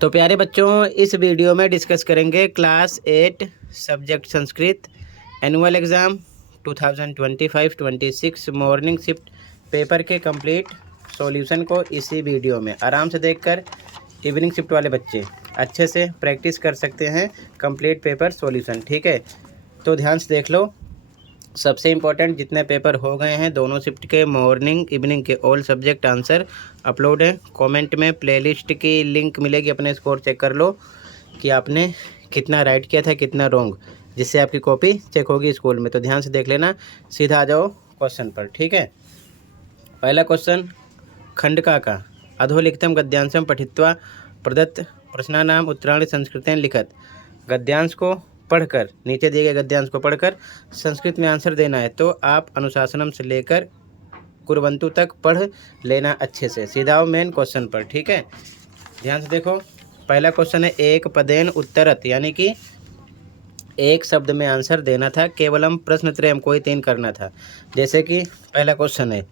तो प्यारे बच्चों, इस वीडियो में डिस्कस करेंगे class 8 subject Sanskrit annual exam 2025-26 morning shift paper के कंप्लीट सॉल्यूशन को इसी वीडियो में आराम से देखकर इवनिंग शिफ्ट वाले बच्चे अच्छे से प्रैक्टिस कर सकते हैं कंप्लीट पेपर सॉल्यूशन। ठीक है, तो ध्यान से देख लो। सबसे इम्पोर्टेंट जितने पेपर हो गए हैं दोनों शिफ्ट के, मॉर्निंग इवनिंग के, ऑल सब्जेक्ट आंसर अपलोड है। कमेंट में प्लेलिस्ट की लिंक मिलेगी, अपने स्कोर चेक कर लो कि आपने कितना राइट किया था, कितना रॉन्ग, जिससे आपकी कॉपी चेक होगी स्कूल में। तो ध्यान से देख लेना, सीधा आ जाओ क्वेश्चन पर। ठीक है, पहला क्वेश्चन, खंडका का अधोलिखितम गद्यांशम पठित्वा प्रदत्त प्रश्नानाम उत्तराणि संस्कृतेन लिखत। गद्यांश को पढ़कर, नीचे दिए गए गद्यांश को पढ़कर संस्कृत में आंसर देना है। तो आप अनुशासनम से लेकर कुर्वन्तु तक पढ़ लेना अच्छे से। सीधा आओ मेन क्वेश्चन पर। ठीक है, ध्यान से देखो। पहला क्वेश्चन है एक पदेन उत्तरत, यानी कि एक शब्द में आंसर देना था। केवलम प्रश्नत्रयम, कोई तीन करना था। जैसे कि पहला क्वेश्चन है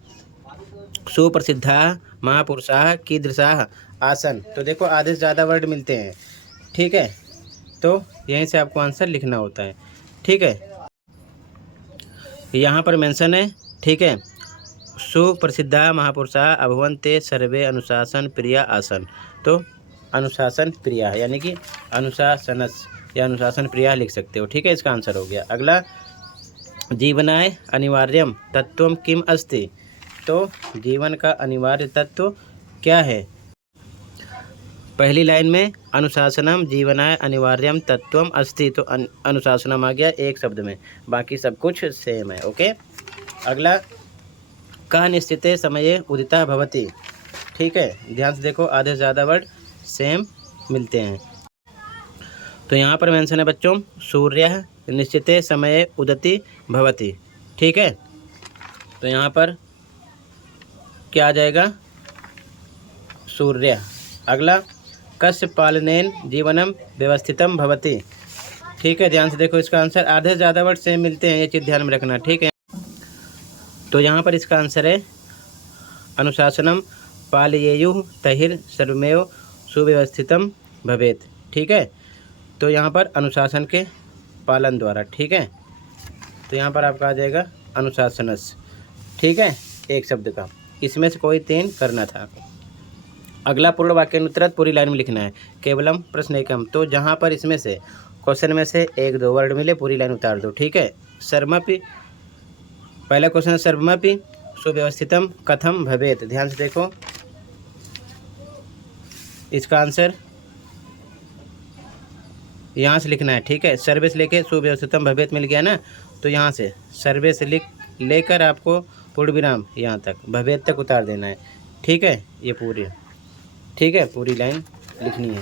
सुप्रसिद्धा महापुरुषाः कीदृशाः आसन। तो देखो आधे से ज़्यादा वर्ड मिलते हैं। ठीक है, तो यहीं से आपको आंसर लिखना होता है। ठीक है, यहाँ पर मेंशन है। ठीक है, सुप्रसिद्धा महापुरुषा अभवन् ते सर्वे अनुशासन प्रिया आसन। तो अनुशासन प्रिया यानी कि अनुशासनस या अनुशासन प्रिया लिख सकते हो। ठीक है, इसका आंसर हो गया। अगला, जीवनाय अनिवार्यम तत्वम किम अस्ति। तो जीवन का अनिवार्य तत्व क्या है। पहली लाइन में अनुशासनम जीवनाय अनिवार्यम तत्वम अस्ति, तो अनुशासनम आ गया एक शब्द में, बाकी सब कुछ सेम है। ओके, अगला, कः निश्चिते समये उदिता भवति। ठीक है, ध्यान से देखो, आधे से ज़्यादा वर्ड सेम मिलते हैं। तो यहाँ पर मेंशन है बच्चों, सूर्य निश्चिते समये उदति भवति। ठीक है, तो यहाँ पर क्या आ जाएगा, सूर्य। अगला, कस्य पालनेन जीवनम व्यवस्थितम भवति। ठीक है, ध्यान से देखो, इसका आंसर आधे से ज़्यादा वर्ड सेम मिलते हैं, ये चीज़ ध्यान में रखना। ठीक है, तो यहाँ पर इसका आंसर है अनुशासनम पालयेयुः तैः सर्वमेव सुव्यवस्थितम भवेत्। ठीक है, तो यहाँ पर अनुशासन के पालन द्वारा। ठीक है, तो यहाँ पर आपका आ जाएगा अनुशासनस। ठीक है, एक शब्द का, इसमें से कोई तीन करना था। अगला, पूर्ण वाक्यानुत्तरत पूरी लाइन में लिखना है। केवलम प्रश्न एकम, तो जहाँ पर इसमें से क्वेश्चन में से एक दो वर्ड मिले पूरी लाइन उतार दो। ठीक है, सर्वमपि, पहला क्वेश्चन है सर्वमपि सुव्यवस्थितम कथम भवेत्। ध्यान से देखो, इसका आंसर यहाँ से लिखना है। ठीक है, सर्वे से लेके सुव्यवस्थितम भवेत् मिल गया ना, तो यहाँ से सर्वे से लेकर आपको पूर्ण विराम यहाँ तक भवेत् तक उतार देना है। ठीक है, ये पूरी, ठीक है, पूरी लाइन लिखनी है।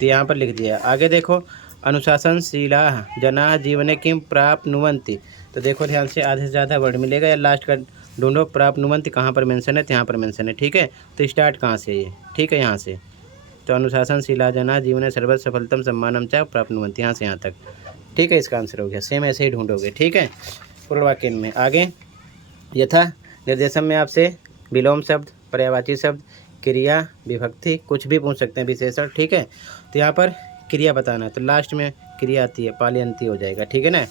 तो यहाँ पर लिख दिया। आगे देखो, अनुशासनशीलाः जनाः जीवने किं प्राप्नुवन्ति। तो देखो ध्यान से, आधे से ज़्यादा वर्ड मिलेगा, या लास्ट का ढूंढो। प्राप्नुवन्ति कहाँ पर मेंशन है, तो यहाँ पर मेंशन है। ठीक है, तो स्टार्ट कहाँ से ये, ठीक है, यहाँ से। तो अनुशासनशीला जनाः जीवने सर्वत्र सफलतम सम्मानम च प्राप्नुवन्ति, यहाँ से यहाँ तक। ठीक है, इसका आंसर हो गया। सेम ऐसे ही ढूंढोगे। ठीक है, पूर्ण वाक्य में। आगे, यथा निर्देशम में आपसे विलोम शब्द, पर्यायवाची शब्द, क्रिया, विभक्ति, कुछ भी पूछ सकते हैं, विशेषण। ठीक है, तो यहाँ पर क्रिया बताना है, तो लास्ट में क्रिया आती है, पालयंती हो जाएगा। ठीक है ना,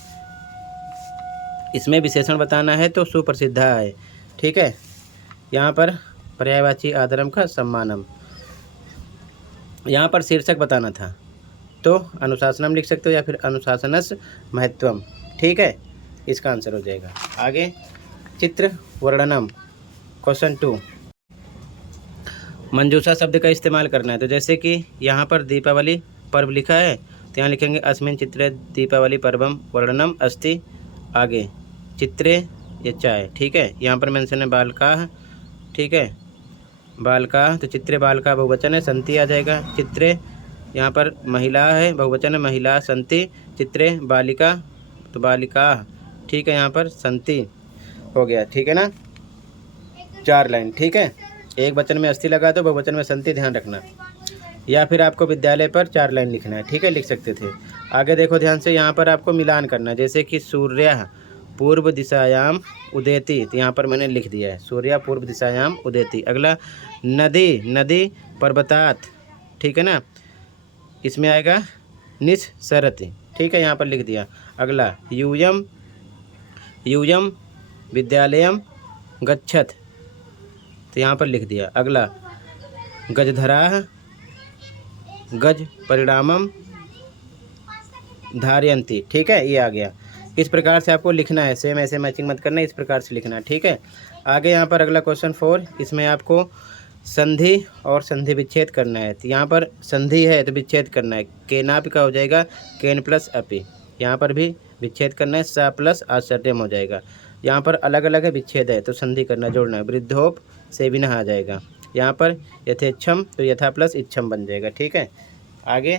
इसमें विशेषण बताना है तो सुप्रसिद्धा है। ठीक है, यहाँ पर पर्यायवाची आदरम का सम्मानम। यहाँ पर शीर्षक बताना था, तो अनुशासनम लिख सकते हो या फिर अनुशासनस महत्वम। ठीक है, इसका आंसर हो जाएगा। आगे, चित्र वर्णनम, क्वेश्चन 2, मंजूषा शब्द का इस्तेमाल करना है। तो जैसे कि यहाँ पर दीपावली पर्व लिखा है, तो यहाँ लिखेंगे अस्मिन चित्रे दीपावली पर्वम वर्णनम अस्ति। आगे, चित्रे, ये चाय। ठीक है, यहाँ पर मेंशन है बालकाः। ठीक है, बालकाः, तो चित्रे बालका बहुवचन है, संति आ जाएगा। चित्रे, यहाँ पर महिला है, बहुवचन है, महिला संति। चित्रे बालिका, तो बालिकाः। ठीक है, यहाँ पर संति हो गया। ठीक है ना, 4 लाइन। ठीक है, एक वचन में अस्थि लगा दो, बहुवचन में संति, ध्यान रखना। या फिर आपको विद्यालय पर 4 लाइन लिखना है। ठीक है, लिख सकते थे। आगे देखो ध्यान से, यहाँ पर आपको मिलान करना है। जैसे कि सूर्य पूर्व दिशायाम उदेति, तो यहाँ पर मैंने लिख दिया है सूर्य पूर्व दिशायाम उदेति। अगला, नदी, नदी पर्वतात ठीक है ना। इसमें आएगा निस्सरति, ठीक है, यहाँ पर लिख दिया। अगला यूयम यूयम विद्यालयम गच्छत, तो यहाँ पर लिख दिया। अगला गजधराः गज परिणामम धारयन्ति, ठीक है, ये आ गया। इस प्रकार से आपको लिखना है, सेम ऐसे मैचिंग मत करना, इस प्रकार से लिखना है, ठीक है। आगे यहाँ पर अगला क्वेश्चन 4, इसमें आपको संधि और संधि विच्छेद करना है। तो यहाँ पर संधि है तो विच्छेद करना है, केनापि का हो जाएगा केन प्लस अपि। यहाँ पर भी विच्छेद करना है, सा प्लस आश्चर्यम हो जाएगा। यहाँ पर अलग अलग है, विच्छेद है तो संधि करना, जोड़ना है। वृद्धोप से भी आ जाएगा। यहाँ पर यथेच्छम तो यथा प्लस इच्छम बन जाएगा, ठीक है। आगे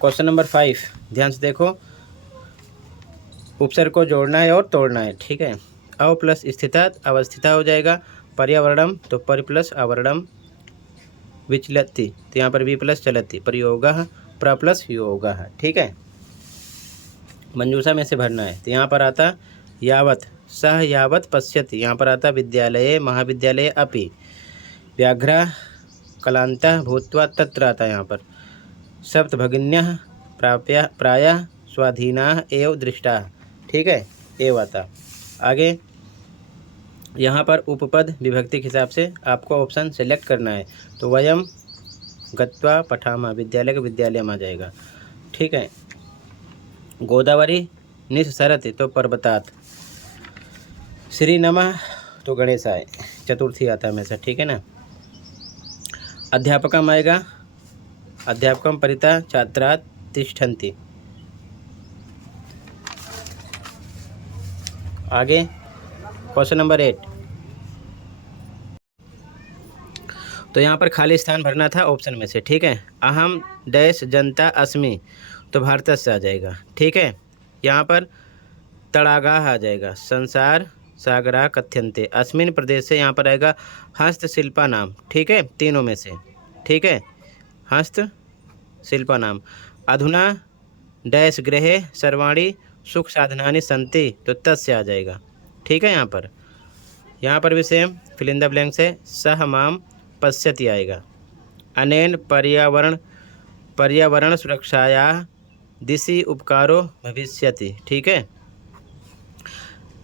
क्वेश्चन नंबर 5, ध्यान से देखो। उपसर्ग को जोड़ना है और तोड़ना है, ठीक है। अव प्लस स्थिता अवस्थिता हो जाएगा। पर्यावरणम तो परि प्लस आवरणम। विचलति तो यहाँ पर वी प्लस चलति। प्रयोगः प्र प्लस योगः, ठीक है। मंजूषा में से भरना है, तो यहाँ पर आता यावत सह यावत पश्यति। यहाँ पर आता विद्यालये महाविद्यालये अपि। व्याघ्रा कलान्तः भूत्वा तत्र आता यहाँ पर। सप्तभगिन्यः प्रायः स्वाधीनाः एव दृष्टाः, ठीक है, एव आता। आगे यहाँ पर उपपद विभक्ति के हिसाब से आपको ऑप्शन सेलेक्ट करना है। तो वयम गत्वा पठामः, विद्यालय का विद्यालय में आ जाएगा, ठीक है। गोदावरी निस्सरति तो पर्वतात्। श्री नमः तो गणेशाय, चतुर्थी आता है हमेशा, ठीक है ना। अध्यापकम आएगा, अध्यापकम परितः छात्रात् तिष्ठन्ति। आगे क्वेश्चन नंबर 8, तो यहाँ पर खाली स्थान भरना था ऑप्शन में से, ठीक है। अहम डैश जनता अस्मि तो भारत से आ जाएगा, ठीक है। यहाँ पर तड़ागाह आ जाएगा। संसार सागरा कथ्यन्ते। अस्मिन प्रदेश से यहाँ पर आएगा हस्तशिल्पा नाम, ठीक है, तीनों में से, ठीक है, हस्तशिल्पा नाम। अधुना डैश गृहे सर्वाणि सुख साधनानि सन्ति तो तस्य आ जाएगा, ठीक है। यहाँ पर भी same fill in the blank से सह माम पश्यति आएगा। अनेन पर्यावरण सुरक्षायाः दिशि उपकारो भविष्यति, ठीक है।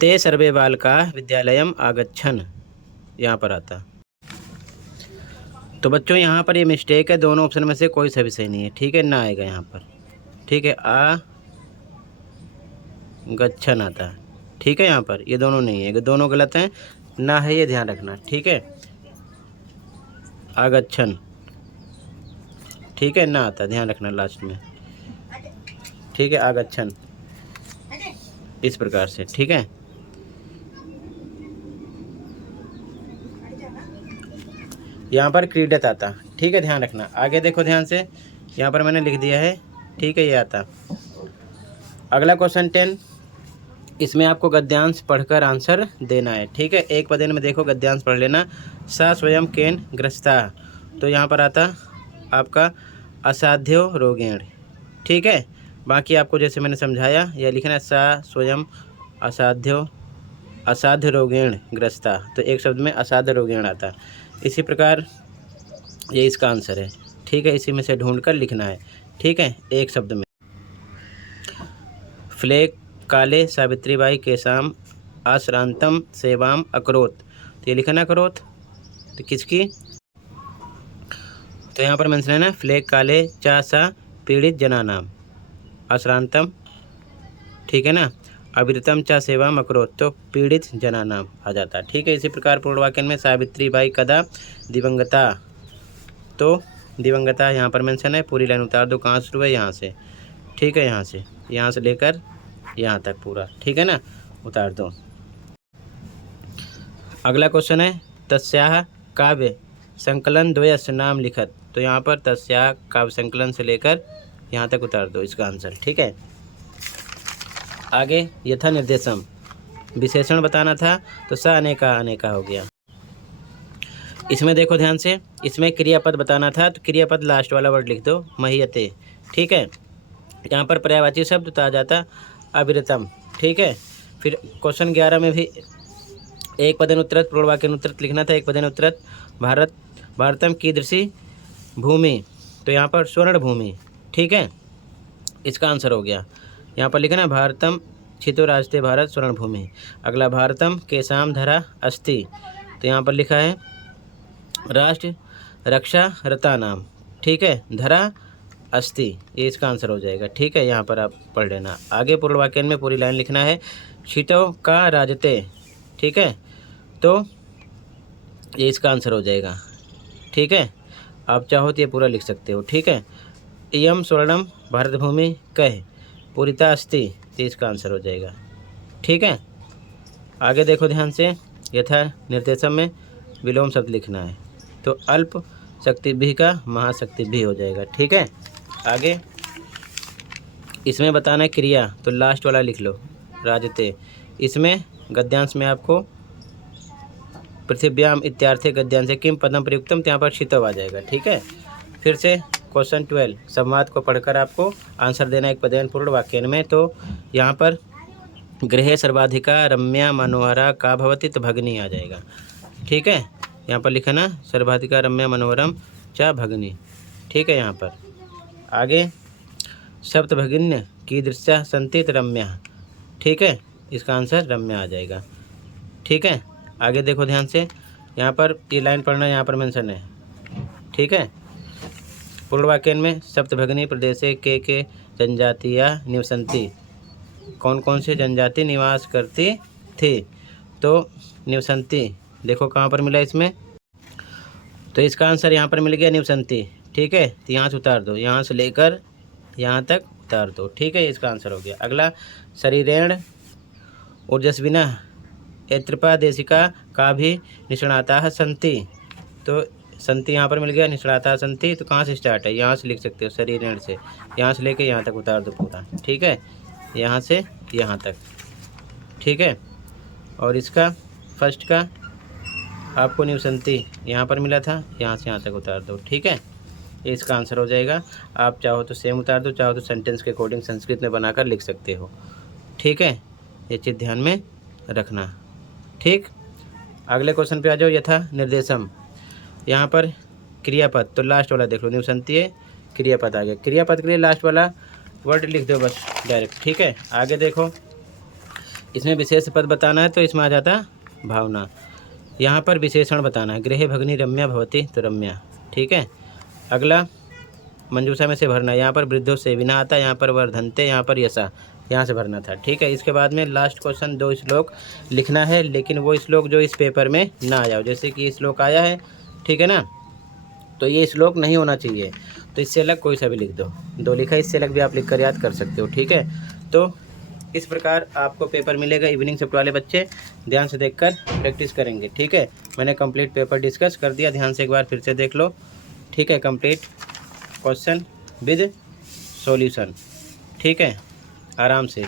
ते सर्वे बालकाः विद्यालयम आगच्छन्, यहाँ पर आता। तो बच्चों यहाँ पर ये मिस्टेक है, दोनों ऑप्शन में से कोई सा भी सही नहीं है, ठीक है, ना आएगा यहाँ पर, ठीक है। आ गच्छन आता, ठीक है। यहाँ पर ये दोनों नहीं है, दोनों गलत हैं, ना है, ये ध्यान रखना, ठीक है। आगच्छन, ठीक है, ना आता, ध्यान रखना लास्ट में, ठीक है। आगच्छन इस प्रकार से, ठीक है। यहाँ पर क्रीडत आता, ठीक है, ध्यान रखना। आगे देखो ध्यान से, यहाँ पर मैंने लिख दिया है, ठीक है, ये आता। अगला क्वेश्चन 10, इसमें आपको गद्यांश पढ़कर आंसर देना है, ठीक है। एक पदेन में देखो, गद्यांश पढ़ लेना। सा स्वयं केन ग्रस्ता, तो यहाँ पर आता आपका असाध्यो रोगेण, ठीक है। बाकी आपको जैसे मैंने समझाया यह लिखना है, सा स्वयं असाध्य रोगेण ग्रस्ता, तो एक शब्द में असाध्य रोगेण आता। इसी प्रकार ये इसका आंसर है, ठीक है। इसी में से ढूंढ कर लिखना है, ठीक है, एक शब्द में। फ्लेक काले सावित्रीबाई केसाम आश्रांतम सेवाम अकरोत, तो ये लिखना अकरोत, तो किसकी, तो यहाँ पर मेंशन है ना, फ्लेक काले चा सा पीड़ित जनानाम आश्रांतम, ठीक है ना। अविरतम चा सेवाम अकरोत तो पीड़ित जनानाम आ जाता, ठीक है। इसी प्रकार पूर्ण वाक्य में सावित्रीबाई कदा दिवंगता, तो दिवंगता यहाँ पर मेंशन है। पूरी लाइन उतार दो, कहाँ शुरू है, यहाँ से, ठीक है, यहाँ से लेकर यहाँ तक पूरा, ठीक है ना, उतार दो। अगला क्वेश्चन है, तस्याः काव्य संकलन द्वयस्य नाम लिखत, तो यहाँ पर तस्याः काव्य संकलन से लेकर यहाँ तक उतार दो इसका आंसर, ठीक है। आगे यथा निर्देशम, विशेषण बताना था तो स अनेका अनेका हो गया। इसमें देखो ध्यान से, इसमें क्रियापद बताना था तो क्रियापद लास्ट वाला वर्ड लिख दो, महीयते, ठीक है। यहाँ पर पर्यायवाची शब्द तो आ जाता अविरतम, ठीक है। फिर क्वेश्चन 11 में भी एक पदेन उत्तरत पूर्ण वाक्य उत्तरत लिखना था। एक पदेन उत्तरत भारतम कीदृशी भूमि, तो यहाँ पर स्वर्ण भूमि, ठीक है, इसका आंसर हो गया। यहाँ पर लिखा ना भारतम छितो राजते भारत स्वर्ण भूमि। अगला भारतम केशाम धरा अस्ति, तो यहाँ पर लिखा है राष्ट्र रक्षा रता नाम, ठीक है, धरा अस्ति, ये इसका आंसर हो जाएगा, ठीक है। यहाँ पर आप पढ़ लेना। आगे पूर्ण वाक्य में पूरी लाइन लिखना है। छितो का राजते, ठीक है, तो ये इसका आंसर हो जाएगा, ठीक है। आप चाहो तो ये पूरा लिख सकते हो, ठीक है। इयम स्वर्णम भारत भूमि कह पूरिता अस्ति, तो इसका आंसर हो जाएगा, ठीक है। आगे देखो ध्यान से। यथा निर्देशम में विलोम शब्द लिखना है, तो अल्प शक्ति भी का महाशक्ति भी हो जाएगा, ठीक है। आगे इसमें बताना है क्रिया, तो लास्ट वाला लिख लो राजते। इसमें गद्यांश में आपको पृथिव्याम इत्यार्थे गद्यांश किम पदम प्रयुक्तम, तो यहाँ पर क्षितव आ जाएगा, ठीक है। फिर से क्वेश्चन 12 संवाद को पढ़कर आपको आंसर देना एक पदेन पूर्ण वाक्य में। तो यहाँ पर गृहे सर्वाधिका रम्या मनोहरा का भवती, तो भगनी आ जाएगा, ठीक है। यहाँ पर लिखा ना सर्वाधिका रम्या मनोहरम च भगनी, ठीक है। यहाँ पर आगे सप्त भगिन्य की दृश्य संतित रम्या, ठीक है, इसका आंसर रम्या आ जाएगा, ठीक है। आगे देखो ध्यान से। यहाँ पर ये लाइन पढ़ना, यहाँ पर मेंशन है, ठीक है। पूर्ण वाक्य में सप्तभगिनी प्रदेशे के जनजातियाँ निवसंती, कौन कौन से जनजाति निवास करती थी, तो निवसंती देखो कहाँ पर मिला इसमें, तो इसका आंसर यहाँ पर मिल गया निवसंती, ठीक है। तो यहाँ से उतार दो, यहाँ से लेकर यहाँ तक उतार दो, ठीक है, इसका आंसर हो गया। अगला शरीरेण ऊर्जस्विना एत्रपादेशिका का भी निष्णाता संति, तो संति यहाँ पर मिल गया, निष्णाता संति, तो कहाँ से स्टार्ट है, यहाँ से लिख सकते हो शरीरेण से, यहाँ से लेके यहाँ तक उतार दो पूरा, ठीक है, यहाँ से यहाँ तक, ठीक है। और इसका फर्स्ट का आपको निवसंति यहाँ पर मिला था, यहाँ से यहाँ तक उतार दो, ठीक है, ये इसका आंसर हो जाएगा। आप चाहो तो सेम उतार दो, चाहो तो सेंटेंस के अकॉर्डिंग संस्कृत में बनाकर लिख सकते हो, ठीक है, ये चीज़ ध्यान में रखना, ठीक। अगले क्वेश्चन पे आ जाओ। यथा निर्देशम, यहाँ पर क्रियापद, तो लास्ट वाला देख लो, निवसंती क्रियापद आ गया। क्रियापद के लिए लास्ट वाला वर्ड लिख दो बस डायरेक्ट, ठीक है। आगे देखो, इसमें विशेष पद बताना है, तो इसमें आ जाता भावना। यहाँ पर विशेषण बताना है, गृहे भगनी रम्या भवती, तो रम्या, ठीक है। अगला मंजूषा में से भरना है, यहाँ पर वृद्धो सेविना आता, यहाँ पर वर्धनते, यहाँ पर यशा, यहाँ से भरना था, ठीक है। इसके बाद में लास्ट क्वेश्चन 2 श्लोक लिखना है, लेकिन वो श्लोक जो इस पेपर में ना आ जाओ, जैसे कि श्लोक आया है, ठीक है ना, तो ये श्लोक नहीं होना चाहिए, तो इससे अलग कोई सा भी लिख दो। 2 लिखा, इससे अलग भी आप लिख कर याद कर सकते हो, ठीक है। तो इस प्रकार आपको पेपर मिलेगा। इवनिंग शिफ्ट वाले बच्चे ध्यान से देखकर प्रैक्टिस करेंगे, ठीक है। मैंने कंप्लीट पेपर डिस्कस कर दिया, ध्यान से एक बार फिर से देख लो, ठीक है। कंप्लीट क्वेश्चन विद सॉल्यूशन, ठीक है, आराम से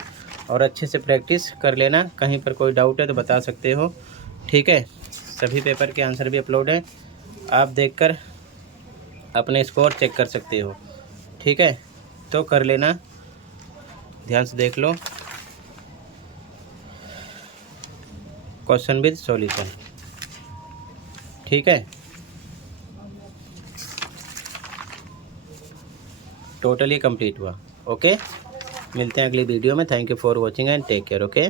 और अच्छे से प्रैक्टिस कर लेना। कहीं पर कोई डाउट है तो बता सकते हो, ठीक है। सभी पेपर के आंसर भी अपलोड हैं, आप देखकर अपने स्कोर चेक कर सकते हो, ठीक है। तो कर लेना, ध्यान से देख लो क्वेश्चन विद सॉल्यूशन, ठीक है। टोटली कंप्लीट हुआ, ओके। मिलते हैं अगली वीडियो में। Thank you for watching and take care, okay.